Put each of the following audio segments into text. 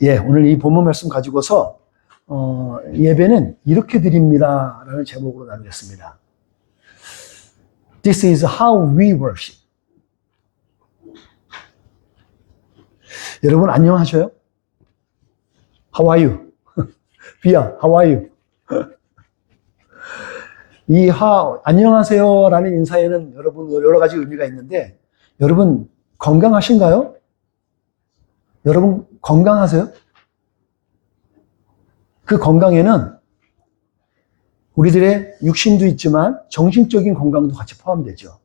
예, 오늘 이 본문 말씀 가지고서 예배는 이렇게 드립니다 라는 제목으로 나누겠습니다. This is how we worship. 여러분 안녕하셔요? How are you? 비야, how are you? 이 안녕하세요 라는 인사에는 여러분 여러 가지 의미가 있는데, 여러분 건강하신가요? 여러분 건강하세요? 그 건강에는 우리들의 육신도 있지만 정신적인 건강도 같이 포함되죠.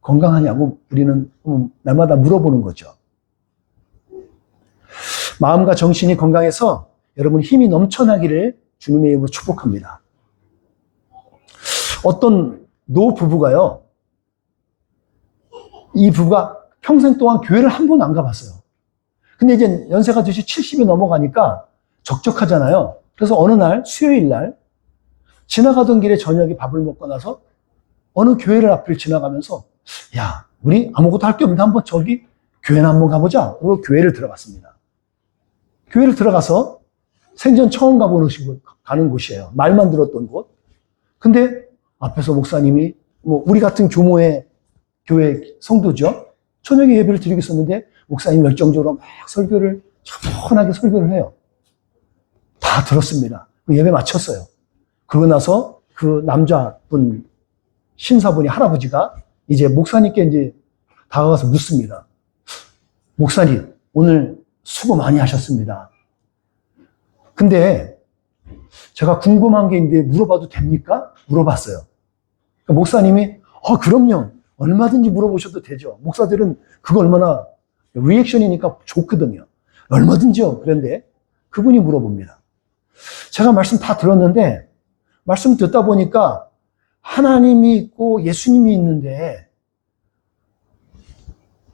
건강하냐고 우리는 날마다 물어보는 거죠. 마음과 정신이 건강해서 여러분 힘이 넘쳐나기를 주님의 이름으로 축복합니다. 어떤 노부부가요, 이 부부가 평생 동안 교회를 한 번 안 가봤어요. 근데 이제 연세가 드시 70이 넘어가니까 적적하잖아요. 그래서 어느 날, 수요일 날, 지나가던 길에 저녁에 밥을 먹고 나서 어느 교회를 앞을 지나가면서, 야, 우리 아무것도 할 게 없는데 한번 저기 교회나 한번 가보자. 그리고 교회를 들어갔습니다. 교회를 들어가서 생전 처음 가는 곳이에요. 말만 들었던 곳. 근데 앞에서 목사님이, 우리 같은 규모의 교회 성도죠. 저녁에 예배를 드리고 있었는데 목사님 열정적으로 막 차분하게 설교를 해요. 다 들었습니다. 예배 마쳤어요. 그러고 나서 그 남자분, 신사분이, 할아버지가 이제 목사님께 이제 다가가서 묻습니다. 목사님, 오늘 수고 많이 하셨습니다. 근데 제가 궁금한 게 있는데 물어봐도 됩니까? 물어봤어요. 목사님이, 그럼요. 얼마든지 물어보셔도 되죠. 목사들은 그거 얼마나 리액션이니까 좋거든요. 얼마든지요. 그런데 그분이 물어봅니다. 제가 말씀 다 들었는데, 말씀 듣다 보니까 하나님이 있고 예수님이 있는데,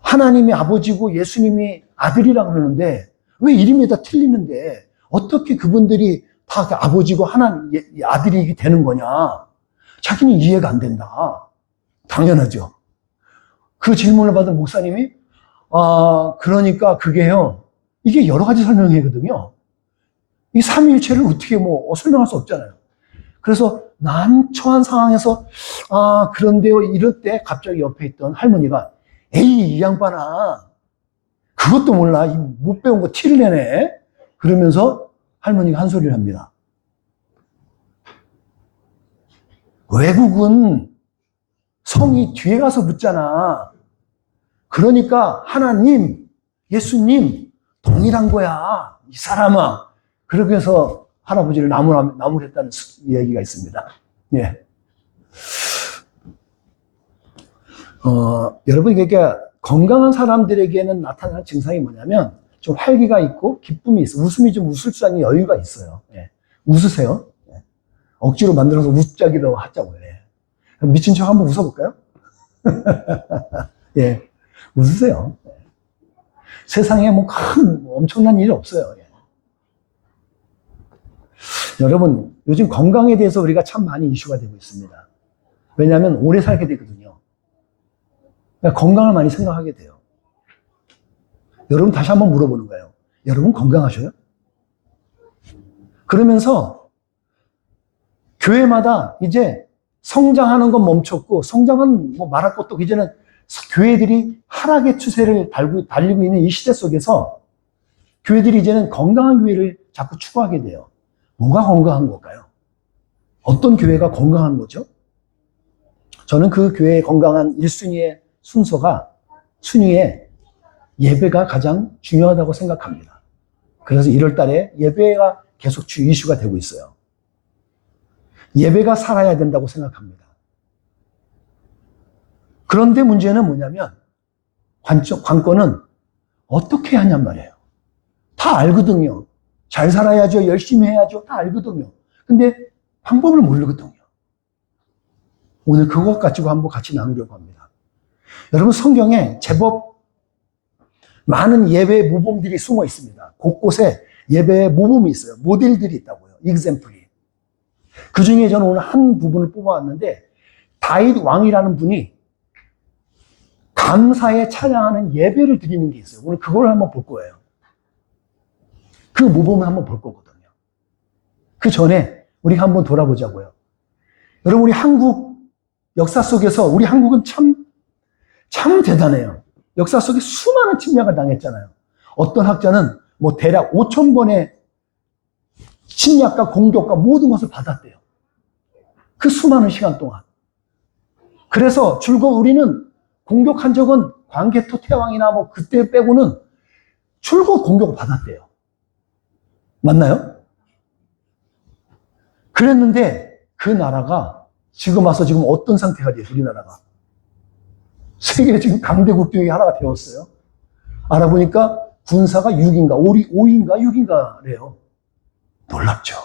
하나님이 아버지고 예수님이 아들이라고 그러는데 왜 이름이 다 틀리는데 어떻게 그분들이 다 아버지고 아들이 되는 거냐? 자기는 이해가 안 된다. 당연하죠. 그 질문을 받은 목사님이, 그러니까 그게요, 이게 여러 가지 설명이거든요. 이 삼위일체를 어떻게 설명할 수 없잖아요. 그래서 난처한 상황에서, 그런데요, 이럴 때 갑자기 옆에 있던 할머니가, 에이, 이 양반아, 그것도 몰라. 못 배운 거 티를 내네. 그러면서 할머니가 한 소리를 합니다. 외국은 성이 뒤에 가서 붙잖아. 그러니까 하나님, 예수님 동일한 거야, 이 사람아. 그러면서 할아버지를 나무랬다는 얘기가 있습니다. 예. 여러분, 그러니까 건강한 사람들에게는 나타나는 증상이 뭐냐면 좀 활기가 있고 기쁨이 있어. 웃음이 좀 웃을 수 있는 여유가 있어요. 예. 웃으세요. 예. 억지로 만들어서 웃자기도 하자고요. 예. 미친 척 한번 웃어볼까요? 예. 웃으세요. 예. 세상에 엄청난 일이 없어요. 예. 여러분, 요즘 건강에 대해서 우리가 참 많이 이슈가 되고 있습니다. 왜냐하면 오래 살게 되거든요. 그러니까 건강을 많이 생각하게 돼요. 여러분 다시 한번 물어보는 거예요. 여러분 건강하셔요? 그러면서 교회마다 이제 성장하는 건 멈췄고, 성장은 말할 것도, 이제는 교회들이 하락의 추세를 달리고 있는 이 시대 속에서 교회들이 이제는 건강한 교회를 자꾸 추구하게 돼요. 뭐가 건강한 걸까요? 어떤 교회가 건강한 거죠? 저는 그 교회의 건강한 1순위의 순위에 예배가 가장 중요하다고 생각합니다. 그래서 1월 달에 예배가 계속 이슈가 되고 있어요. 예배가 살아야 된다고 생각합니다. 그런데 문제는 뭐냐면, 관건은 어떻게 하냔 말이에요. 다 알거든요. 잘 살아야죠. 열심히 해야죠. 다 알거든요. 근데 방법을 모르거든요. 오늘 그것 가지고 한번 같이 나누려고 합니다. 여러분, 성경에 제법 많은 예배의 모범들이 숨어 있습니다. 곳곳에 예배의 모범이 있어요. 모델들이 있다고요. example이. 그 중에 저는 오늘 한 부분을 뽑아왔는데, 다윗 왕이라는 분이 감사에 찬양하는 예배를 드리는 게 있어요. 오늘 그걸 한번 볼 거예요. 그 모범을 한번 볼 거거든요. 그 전에 우리가 한번 돌아보자고요. 여러분, 우리 한국 역사 속에서 우리 한국은 참 대단해요. 역사 속에 수많은 침략을 당했잖아요. 어떤 학자는 뭐 대략 5,000번의 침략과 공격과 모든 것을 받았대요. 그 수많은 시간 동안. 그래서 줄곧 우리는 공격한 적은 광개토 태왕이나 뭐 그때 빼고는 줄곧 공격을 받았대요. 맞나요? 그랬는데 그 나라가 지금 와서 지금 어떤 상태가 돼요? 우리나라가. 세계 지금 강대국 중에 하나가 되었어요. 알아보니까 군사가 6인가 5인가 6인가래요. 놀랍죠.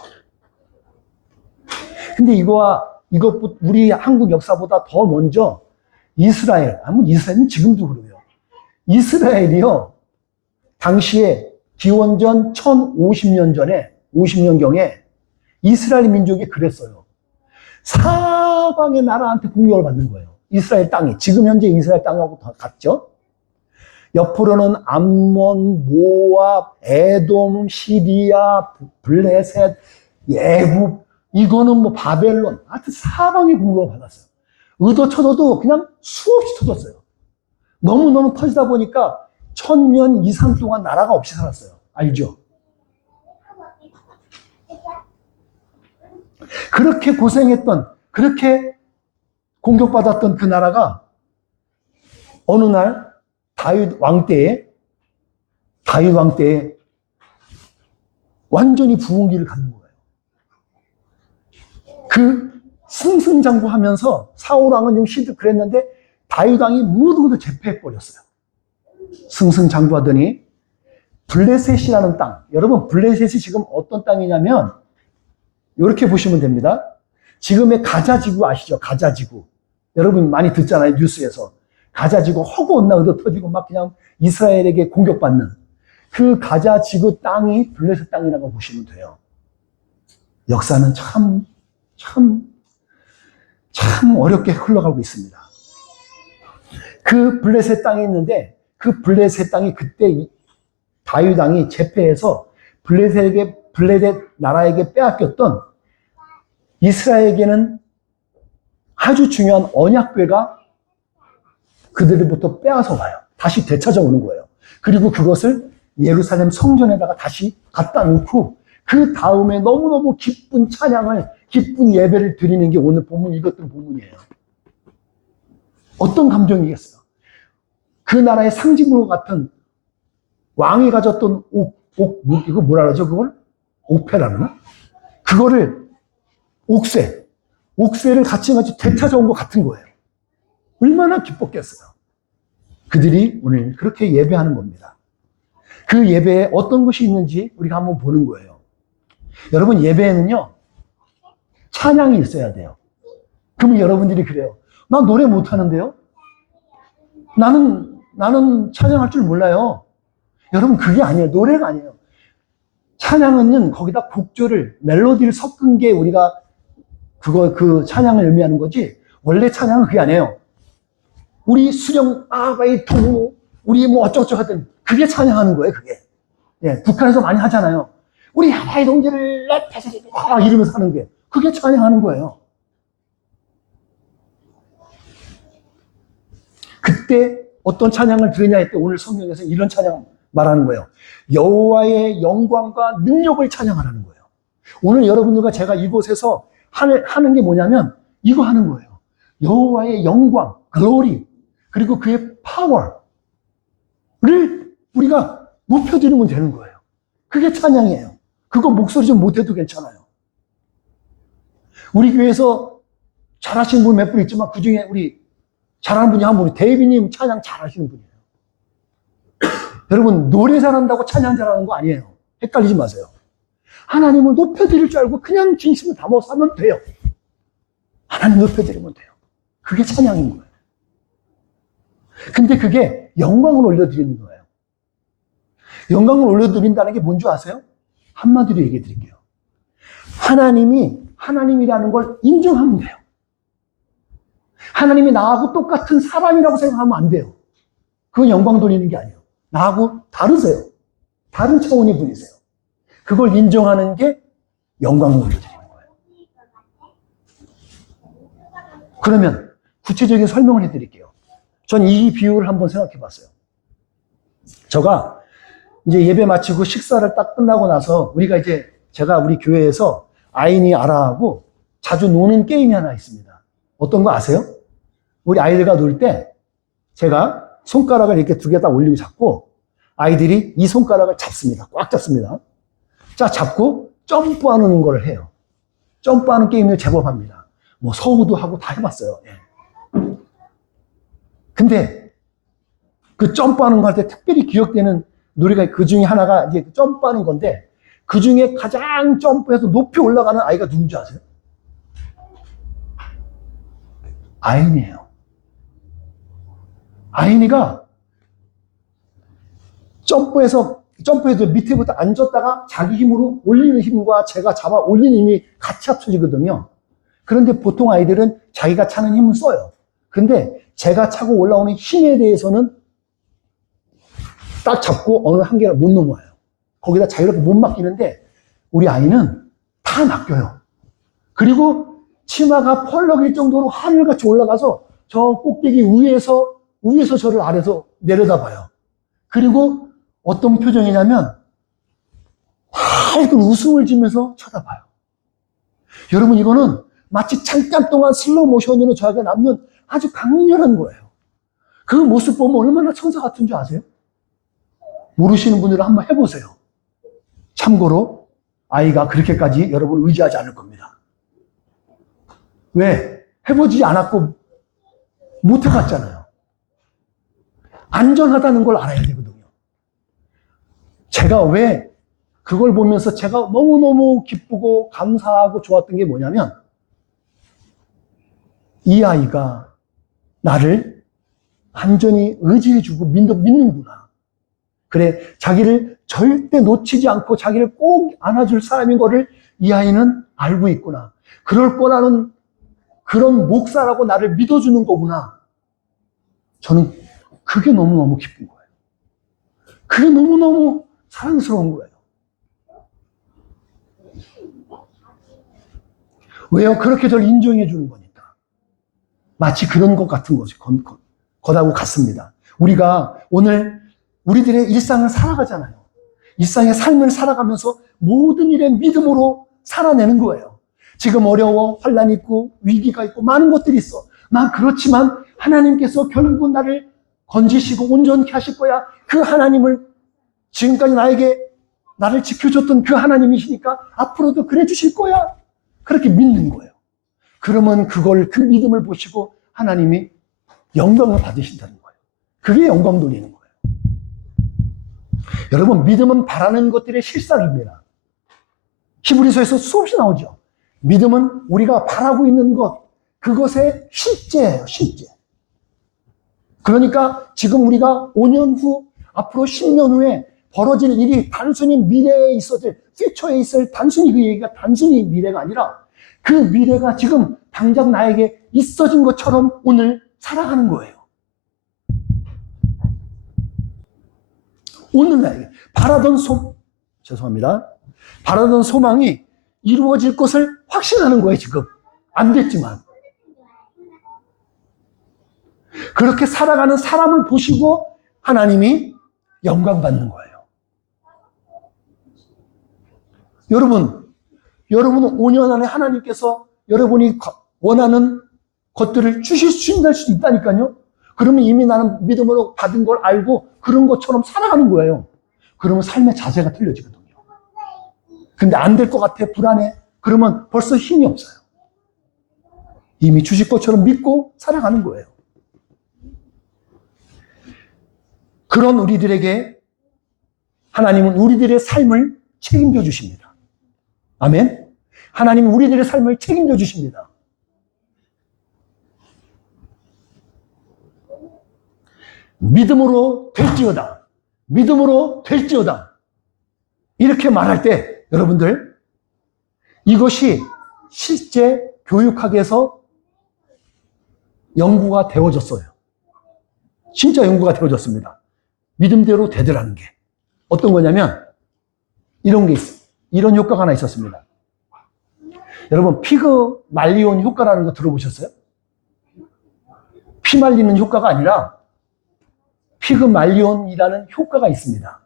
근데 이것보다 우리 한국 역사보다 더 먼저 이스라엘은 지금도 그래요. 이스라엘이요, 당시에 기원전 1050년 전에, 50년경에 이스라엘 민족이 그랬어요. 사방의 나라한테 공격을 받는 거예요. 이스라엘 땅이. 지금 현재 이스라엘 땅하고 다 같죠? 옆으로는 암몬, 모압, 에돔, 시리아, 블레셋, 예굽, 이거는 뭐 바벨론, 하여튼 사방에 공격을 받았어요. 의도쳐도 그냥 수없이 터졌어요. 너무너무 터지다 보니까 1000년 이상 동안 나라가 없이 살았어요. 알죠? 그렇게 고생했던, 그렇게 공격받았던 그 나라가 어느 날 다윗 왕 때에 완전히 부흥기를 갖는 거예요. 그 승승장구하면서 사울 왕은 좀 그랬는데 다윗 왕이 모두 제패해버렸어요. 승승장구하더니 블레셋이라는 땅, 여러분 블레셋이 지금 어떤 땅이냐면 이렇게 보시면 됩니다. 지금의 가자지구 아시죠? 가자지구. 여러분 많이 듣잖아요, 뉴스에서. 가자지구 허구 온나 얻어 터지고 막 그냥 이스라엘에게 공격받는 그 가자지구 땅이 블레셋 땅이라고 보시면 돼요. 역사는 참 어렵게 흘러가고 있습니다. 그 블레셋 땅이 있는데 그 블레셋 땅이 그때 다윗 왕이 제패해서 블레셋 나라에게 빼앗겼던 이스라엘에게는 아주 중요한 언약궤가 그들로부터 빼앗아 와요. 다시 되찾아오는 거예요. 그리고 그것을 예루살렘 성전에다가 다시 갖다 놓고 그 다음에 너무너무 기쁜 찬양을, 기쁜 예배를 드리는 게 오늘 본문, 읽었던 본문이에요. 어떤 감정이겠어요? 그 나라의 상징으로 같은 왕이 가졌던 이거 뭐라 그러죠? 그걸? 옥패라나? 그거를 옥새를 같이 되찾아온 것 같은 거예요. 얼마나 기뻤겠어요. 그들이 오늘 그렇게 예배하는 겁니다. 그 예배에 어떤 것이 있는지 우리가 한번 보는 거예요. 여러분, 예배에는요, 찬양이 있어야 돼요. 그러면 여러분들이 그래요. 나 노래 못하는데요? 나는 찬양할 줄 몰라요. 여러분, 그게 아니에요. 노래가 아니에요. 찬양은 거기다 곡조를, 멜로디를 섞은 게 우리가 그 찬양을 의미하는 거지, 원래 찬양은 그게 아니에요. 우리 수령, 아바이토, 우리 뭐 어쩌고저쩌고 하든, 그게 찬양하는 거예요, 그게. 예, 북한에서 많이 하잖아요. 우리 하나의 동지를 이러면서 하는 게, 그게 찬양하는 거예요. 그때 어떤 찬양을 들으냐 때 오늘 성경에서 이런 찬양 말하는 거예요. 여호와의 영광과 능력을 찬양하라는 거예요. 오늘 여러분들과 제가 이곳에서 하는 게 뭐냐면 이거 하는 거예요. 여호와의 영광, 글로리, 그리고 그의 파워를 우리가 높여드리면 되는 거예요. 그게 찬양이에요. 그거 목소리 좀 못해도 괜찮아요. 우리 교회에서 잘하시는 분 몇 분 있지만 그 중에 우리 잘하는 분이 한 분이 데이비님 찬양 잘하시는 분이에요. 여러분, 노래 잘한다고 찬양 잘하는 거 아니에요. 헷갈리지 마세요. 하나님을 높여드릴 줄 알고 그냥 진심을 담아서 하면 돼요. 하나님 높여드리면 돼요. 그게 찬양인 거예요. 근데 그게 영광을 올려드리는 거예요. 영광을 올려드린다는 게 뭔지 아세요? 한마디로 얘기해 드릴게요. 하나님이 하나님이라는 걸 인정하면 돼요. 하나님이 나하고 똑같은 사람이라고 생각하면 안 돼요. 그건 영광 돌리는 게 아니에요. 나하고 다르세요. 다른 차원의 분이세요. 그걸 인정하는 게 영광을 올려드리는 거예요. 그러면 구체적인 설명을 해드릴게요. 전 이 비유를 한번 생각해 봤어요. 제가 이제 예배 마치고 식사를 딱 끝나고 나서 제가 우리 교회에서 아이니 아라하고 자주 노는 게임이 하나 있습니다. 어떤 거 아세요? 우리 아이들과 놀 때 제가 손가락을 이렇게 두 개 딱 올리고 잡고 아이들이 이 손가락을 잡습니다. 꽉 잡습니다. 자, 잡고 점프하는 걸 해요. 점프하는 게임을 제법 합니다. 뭐 서우도 하고 다 해봤어요. 예. 근데 그 점프하는 거 할 때 특별히 기억되는 놀이가 그 중에 하나가 이제 점프하는 건데 그 중에 가장 점프해서 높이 올라가는 아이가 누군지 아세요? 아인이에요. 아인이가 점프해서 밑에부터 앉았다가 자기 힘으로 올리는 힘과 제가 잡아 올리는 힘이 같이 합쳐지거든요. 그런데 보통 아이들은 자기가 차는 힘을 써요. 근데 제가 차고 올라오는 힘에 대해서는 딱 잡고 어느 한계를 못 넘어요. 거기다 자유롭게 못 맡기는데 우리 아이는 다 맡겨요. 그리고 치마가 펄럭일 정도로 하늘같이 올라가서 저 꼭대기 위에서 저를 아래서 내려다봐요. 그리고 어떤 표정이냐면 밝은 웃음을 지면서 쳐다봐요. 여러분, 이거는 마치 잠깐 동안 슬로우 모션으로 저에게 남는 아주 강렬한 거예요. 그 모습 보면 얼마나 천사 같은 줄 아세요? 모르시는 분들은 한번 해보세요. 참고로 아이가 그렇게까지 여러분을 의지하지 않을 겁니다. 왜? 해보지 않았고 못 해봤잖아요. 안전하다는 걸 알아야 되거든요. 제가 왜 그걸 보면서 제가 너무너무 기쁘고 감사하고 좋았던 게 뭐냐면 이 아이가 나를 완전히 의지해주고 믿는구나. 그래, 자기를 절대 놓치지 않고 자기를 꼭 안아줄 사람인 거를 이 아이는 알고 있구나. 그럴 거라는 그런 목사라고 나를 믿어주는 거구나. 저는 그게 너무너무 기쁜 거예요. 그게 너무너무 사랑스러운 거예요. 왜요? 그렇게 저를 인정해 주는 거니까. 마치 그런 것 같은 거지. 거다고 같습니다. 우리가 오늘 우리들의 일상을 살아가잖아요. 일상의 삶을 살아가면서 모든 일에 믿음으로 살아내는 거예요. 지금 어려워, 환난 있고 위기가 있고 많은 것들이 있어. 난 그렇지만 하나님께서 결국은 나를 건지시고 온전케 하실 거야. 그 하나님을 지금까지 나를 지켜줬던 그 하나님이시니까 앞으로도 그래 주실 거야. 그렇게 믿는 거예요. 그러면 그 믿음을 보시고 하나님이 영광을 받으신다는 거예요. 그게 영광 돌리는 거예요. 여러분, 믿음은 바라는 것들의 실상입니다. 히브리서에서 수없이 나오죠. 믿음은 우리가 바라고 있는 것, 그것의 실제예요, 실제. 그러니까 지금 우리가 5년 후, 앞으로 10년 후에 벌어질 일이 단순히 미래에 있어질, 퓨처에 있을 단순히 그 얘기가 단순히 미래가 아니라 그 미래가 지금 당장 나에게 있어진 것처럼 오늘 살아가는 거예요. 오늘 나에게 바라던 소망이 이루어질 것을 확신하는 거예요, 지금. 안 됐지만. 그렇게 살아가는 사람을 보시고 하나님이 영광 받는 거예요. 여러분은 5년 안에 하나님께서 여러분이 원하는 것들을 주신다할 수도 있다니까요. 그러면 이미 나는 믿음으로 받은 걸 알고 그런 것처럼 살아가는 거예요. 그러면 삶의 자세가 틀려지거든요. 근데 안 될 것 같아, 불안해. 그러면 벌써 힘이 없어요. 이미 주실 것처럼 믿고 살아가는 거예요. 그런 우리들에게 하나님은 우리들의 삶을 책임져 주십니다. 아멘. 하나님은 우리들의 삶을 책임져 주십니다. 믿음으로 될지어다. 믿음으로 될지어다. 이렇게 말할 때 여러분들, 이것이 실제 교육학에서 연구가 되어졌어요. 진짜 연구가 되어졌습니다. 믿음대로 되더라는 게. 어떤 거냐면 이런 게 있어요. 이런 효과가 하나 있었습니다. 여러분, 피그 말리온 효과라는 거 들어보셨어요? 피 말리는 효과가 아니라 피그 말리온이라는 효과가 있습니다.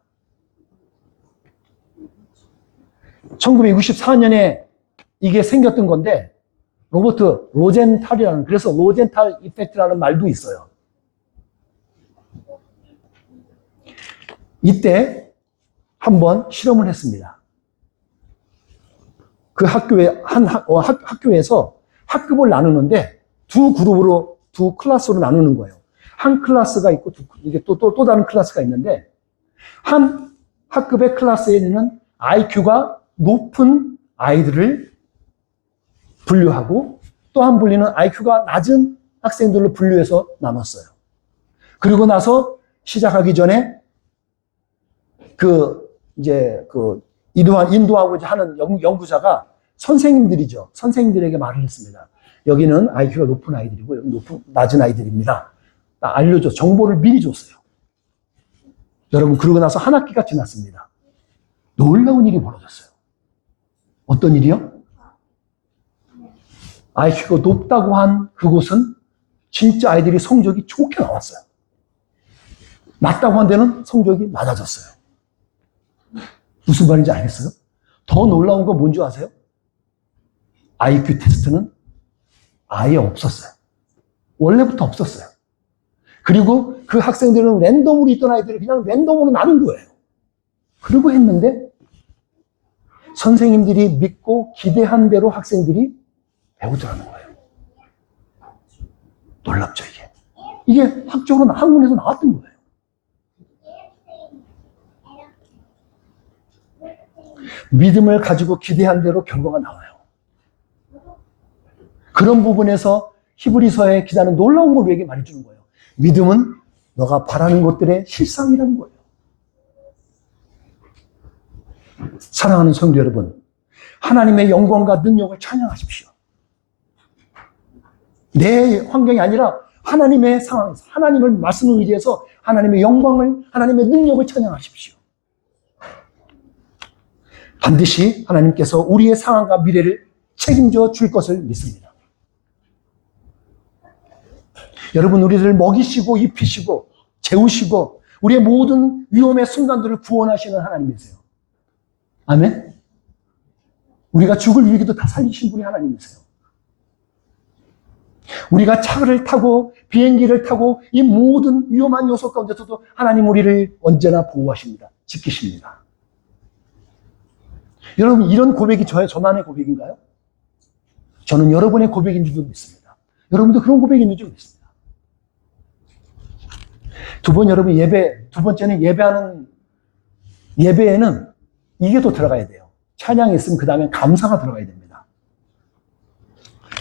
1964년에 이게 생겼던 건데, 로버트 로젠탈이라는, 그래서 로젠탈 이펙트라는 말도 있어요. 이때 한번 실험을 했습니다. 그 학교에서 학급을 나누는데 두 그룹으로, 두 클래스로 나누는 거예요. 한 클래스가 있고 이게 또 다른 클래스가 있는데, 한 학급의 클래스에는 IQ가 높은 아이들을 분류하고 또 한 분리는 IQ가 낮은 학생들로 분류해서 나눴어요. 그리고 나서 시작하기 전에 인도하고 하는 연구자가 선생님들이죠. 선생님들에게 말을 했습니다. 여기는 IQ가 높은 아이들이고 여기 낮은 아이들입니다. 알려줘. 정보를 미리 줬어요. 여러분, 그러고 나서 한 학기가 지났습니다. 놀라운 일이 벌어졌어요. 어떤 일이요? IQ가 높다고 한 그곳은 진짜 아이들이 성적이 좋게 나왔어요. 낮다고 한 데는 성적이 낮아졌어요. 무슨 말인지 알겠어요? 더 놀라운 건 뭔지 아세요? IQ 테스트는 아예 없었어요. 원래부터 없었어요. 그리고 그 학생들은 랜덤으로 있던 아이들을 그냥 랜덤으로 나눈 거예요. 그러고 했는데 선생님들이 믿고 기대한 대로 학생들이 배우더라는 거예요. 놀랍죠, 이게. 이게 학문에서 나왔던 거예요. 믿음을 가지고 기대한 대로 결과가 나와요. 그런 부분에서 히브리서의 기자는 놀라운 걸 우리에게 말해주는 거예요. 믿음은 너가 바라는 것들의 실상이라는 거예요. 사랑하는 성도 여러분, 하나님의 영광과 능력을 찬양하십시오. 내 환경이 아니라 하나님의 상황에서, 하나님의 말씀을 의지해서 하나님의 영광을, 하나님의 능력을 찬양하십시오. 반드시 하나님께서 우리의 상황과 미래를 책임져 줄 것을 믿습니다. 여러분, 우리를 먹이시고 입히시고 재우시고 우리의 모든 위험의 순간들을 구원하시는 하나님이세요. 아멘? 우리가 죽을 위기도 다 살리신 분이 하나님이세요. 우리가 차를 타고 비행기를 타고 이 모든 위험한 요소 가운데서도 하나님 우리를 언제나 보호하십니다. 지키십니다. 여러분, 이런 고백이 저만의 고백인가요? 저는 여러분의 고백인 줄도 믿습니다. 여러분도 그런 고백이 있는 줄 믿습니다. 두 번째는 예배에는 이게 또 들어가야 돼요. 찬양이 있으면 그 다음에 감사가 들어가야 됩니다.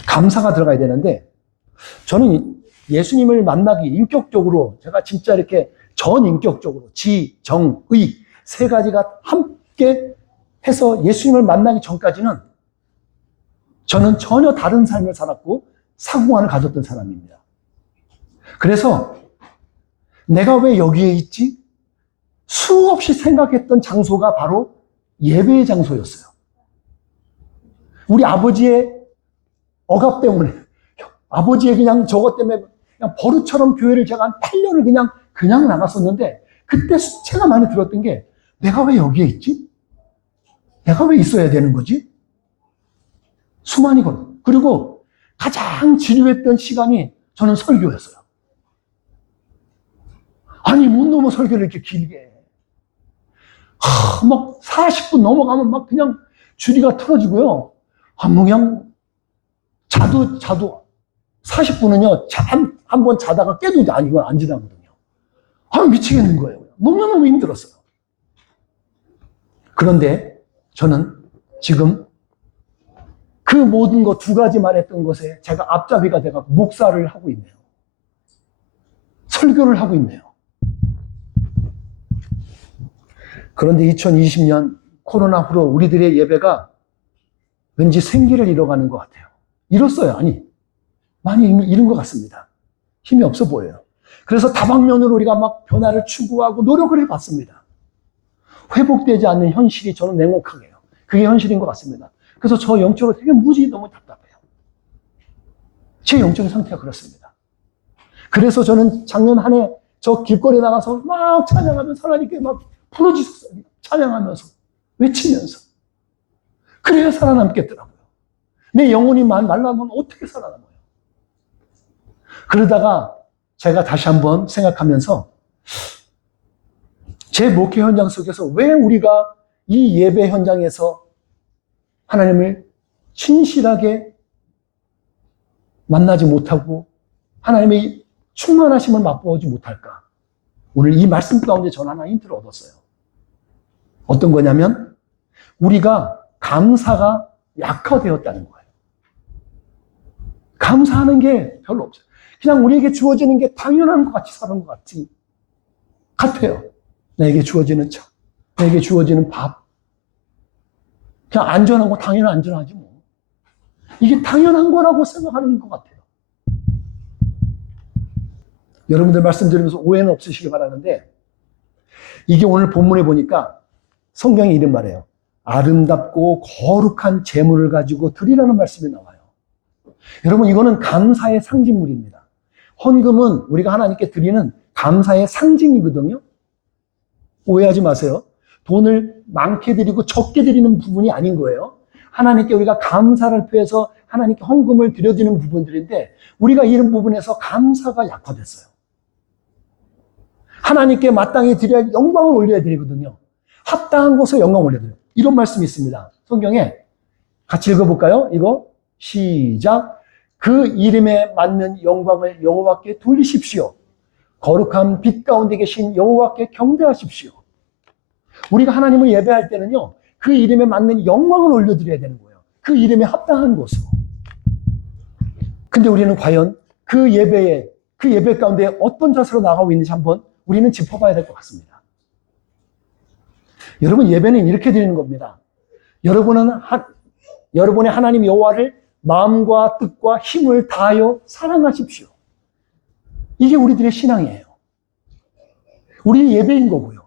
감사가 들어가야 되는데, 저는 예수님을 만나기 인격적으로, 제가 진짜 이렇게 전인격적으로 지, 정, 의 세 가지가 함께 해서 예수님을 만나기 전까지는 저는 전혀 다른 삶을 살았고 사고관을 가졌던 사람입니다. 그래서 내가 왜 여기에 있지? 수없이 생각했던 장소가 바로 예배의 장소였어요. 우리 아버지의 억압 때문에, 아버지의 그냥 저것 때문에 그냥 버릇처럼 교회를 제가 한 8년을 그냥 나갔었는데, 그때 수채가 많이 들었던 게, 내가 왜 여기에 있지? 내가 왜 있어야 되는 거지? 수많이거든. 그리고 가장 지루했던 시간이 저는 설교였어요. 아니, 못 넘어 설교를 이렇게 길게 해. 막 40분 넘어가면 막 그냥 주리가 틀어지고요. 뭐 그냥 자도 40분은요, 한 번 자다가 깨도 이건 안 지나거든요. 미치겠는 거예요. 너무너무 힘들었어요. 그런데 저는 지금 그 모든 거 두 가지 말했던 것에 제가 앞잡이가 돼서 목사를 하고 있네요. 설교를 하고 있네요. 그런데 2020년 코로나 후로 우리들의 예배가 왠지 생기를 잃어가는 것 같아요. 잃었어요. 아니, 많이 잃은 것 같습니다. 힘이 없어 보여요. 그래서 다방면으로 우리가 막 변화를 추구하고 노력을 해봤습니다. 회복되지 않는 현실이 저는 냉혹하게요. 그게 현실인 것 같습니다. 그래서 저 영적으로 되게 무지 너무 답답해요. 제 영적인 상태가 그렇습니다. 그래서 저는 작년 한 해 저 길거리에 나가서 막 찬양하면서 하나님께 막 부르짖었어요. 찬양하면서, 외치면서. 그래야 살아남겠더라고요. 내 영혼이 말라면 어떻게 살아남아요? 그러다가 제가 다시 한번 생각하면서 제 목회 현장 속에서 왜 우리가 이 예배 현장에서 하나님을 진실하게 만나지 못하고 하나님의 충만하심을 맛보지 못할까? 오늘 이 말씀 가운데 전 하나 힌트를 얻었어요. 어떤 거냐면 우리가 감사가 약화되었다는 거예요. 감사하는 게 별로 없어요. 그냥 우리에게 주어지는 게 당연한 것 같이 사는 것 같아요. 나에게 주어지는 차, 나에게 주어지는 밥. 그냥 안전하고 당연한 안전하지 뭐. 이게 당연한 거라고 생각하는 것 같아요. 여러분들 말씀드리면서 오해는 없으시기 바라는데 이게 오늘 본문에 보니까 성경이 이런 말이에요. 아름답고 거룩한 제물을 가지고 드리라는 말씀이 나와요. 여러분 이거는 감사의 상징물입니다. 헌금은 우리가 하나님께 드리는 감사의 상징이거든요. 오해하지 마세요. 돈을 많게 드리고 적게 드리는 부분이 아닌 거예요. 하나님께 우리가 감사를 표해서 하나님께 헌금을 드려드리는 부분들인데 우리가 이런 부분에서 감사가 약화됐어요. 하나님께 마땅히 드려야 영광을 올려야 되거든요. 합당한 곳에 영광을 올려야 돼요. 이런 말씀이 있습니다. 성경에 같이 읽어볼까요? 이거 시작. 그 이름에 맞는 영광을 여호와께 돌리십시오. 거룩한 빛 가운데 계신 여호와께 경배하십시오. 우리가 하나님을 예배할 때는요. 그 이름에 맞는 영광을 올려드려야 되는 거예요. 그 이름에 합당한 곳으로. 근데 우리는 과연 그 예배 가운데 어떤 자세로 나가고 있는지 한번 우리는 짚어봐야 될 것 같습니다. 여러분 예배는 이렇게 드리는 겁니다. 여러분의 하나님 여호와를 마음과 뜻과 힘을 다하여 사랑하십시오. 이게 우리들의 신앙이에요. 우리 예배인 거고요.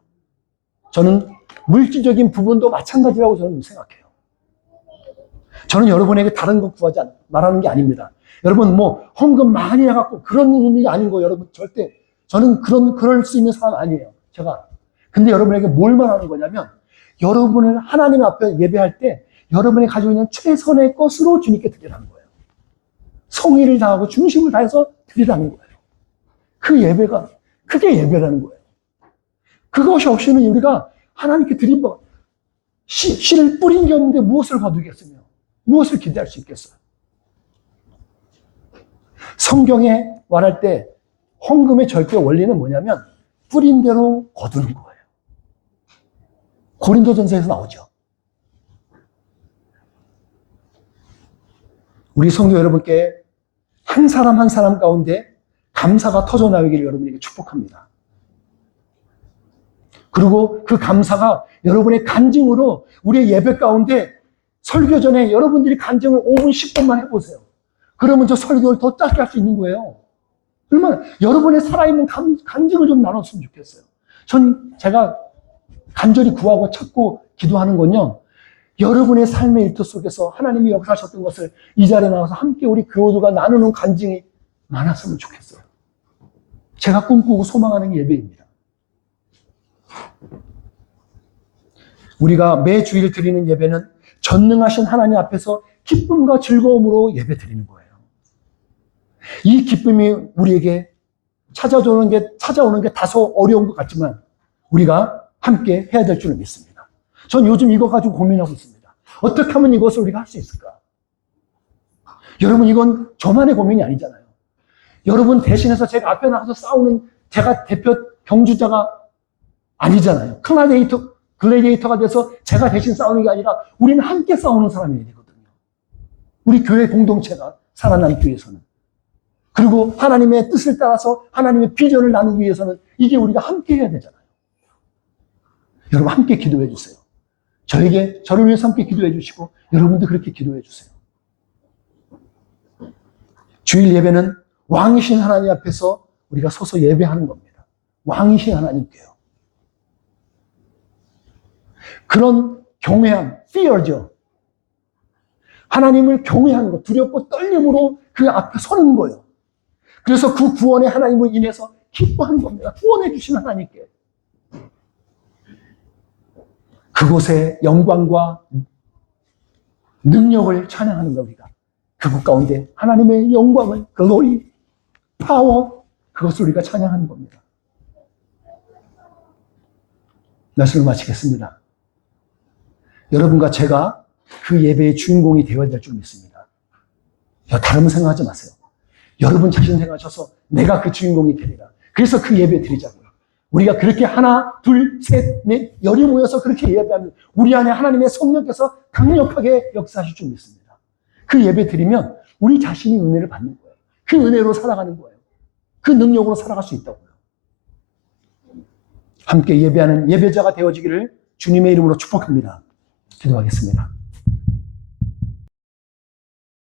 저는 물질적인 부분도 마찬가지라고 저는 생각해요. 저는 여러분에게 다른 거 말하는 게 아닙니다. 여러분 헌금 많이 해갖고 그런 의미가 아닌 거예요. 여러분 절대 저는 그럴 수 있는 사람 아니에요. 제가. 근데 여러분에게 뭘 말하는 거냐면 여러분을 하나님 앞에 예배할 때 여러분이 가지고 있는 최선의 것으로 주님께 드리라는 거예요. 성의를 다하고 중심을 다해서 드리라는 거예요. 그 예배가 그게 예배라는 거예요. 그것이 없이는 우리가 하나님께 드린 씨를 뿌린 게 없는데 무엇을 거두겠으며 무엇을 기대할 수 있겠어요? 성경에 말할 때 헌금의 절대 원리는 뭐냐면 뿌린 대로 거두는 거예요. 고린도전서에서 나오죠. 우리 성도 여러분께 한 사람 한 사람 가운데 감사가 터져나오기를 여러분에게 축복합니다. 그리고 그 감사가 여러분의 간증으로 우리의 예배 가운데 설교 전에 여러분들이 간증을 5분, 10분만 해보세요. 그러면 저 설교를 더 짧게 할 수 있는 거예요. 그러면 여러분의 살아있는 간증을 좀 나눴으면 좋겠어요. 제가 간절히 구하고 찾고 기도하는 건요. 여러분의 삶의 일터 속에서 하나님이 역사하셨던 것을 이 자리에 나와서 함께 우리 교우들과 나누는 간증이 많았으면 좋겠어요. 제가 꿈꾸고 소망하는 예배입니다. 우리가 매 주일 드리는 예배는 전능하신 하나님 앞에서 기쁨과 즐거움으로 예배 드리는 거예요. 이 기쁨이 우리에게 찾아오는 게 다소 어려운 것 같지만 우리가 함께 해야 될 줄을 믿습니다. 전 요즘 이거 가지고 고민하고 있습니다. 어떻게 하면 이것을 우리가 할 수 있을까? 여러분 이건 저만의 고민이 아니잖아요. 여러분 대신해서 제가 앞에 나가서 싸우는 제가 대표 경주자가 아니잖아요. 글래디에이터가 돼서 제가 대신 싸우는 게 아니라 우리는 함께 싸우는 사람이 되거든요. 우리 교회 공동체가 살아남기 위해서는. 그리고 하나님의 뜻을 따라서 하나님의 비전을 나누기 위해서는 이게 우리가 함께 해야 되잖아요. 여러분 함께 기도해 주세요. 저를 위해서 함께 기도해 주시고 여러분도 그렇게 기도해 주세요. 주일 예배는 왕이신 하나님 앞에서 우리가 서서 예배하는 겁니다. 왕이신 하나님께요. 그런 경외함, fear죠. 하나님을 경외하는 것, 두렵고 떨림으로 그 앞에 서는 거예요. 그래서 그 구원의 하나님을 인해서 기뻐하는 겁니다. 구원해 주신 하나님께. 그곳에 영광과 능력을 찬양하는 겁니다. 그곳 가운데 하나님의 영광을, 글로리, 파워, 그것을 우리가 찬양하는 겁니다. 말씀을 마치겠습니다. 여러분과 제가 그 예배의 주인공이 되어야 될 줄 믿습니다. 다른 생각하지 마세요. 여러분 자신 생각하셔서 내가 그 주인공이 되리라. 그래서 그 예배 드리자고요. 우리가 그렇게 하나, 둘, 셋, 넷, 열이 모여서 그렇게 예배하면 우리 안에 하나님의 성령께서 강력하게 역사하실 줄 믿습니다. 그 예배 드리면 우리 자신이 은혜를 받는 거예요. 그 은혜로 살아가는 거예요. 그 능력으로 살아갈 수 있다고요. 함께 예배하는 예배자가 되어지기를 주님의 이름으로 축복합니다. 기도하겠습니다.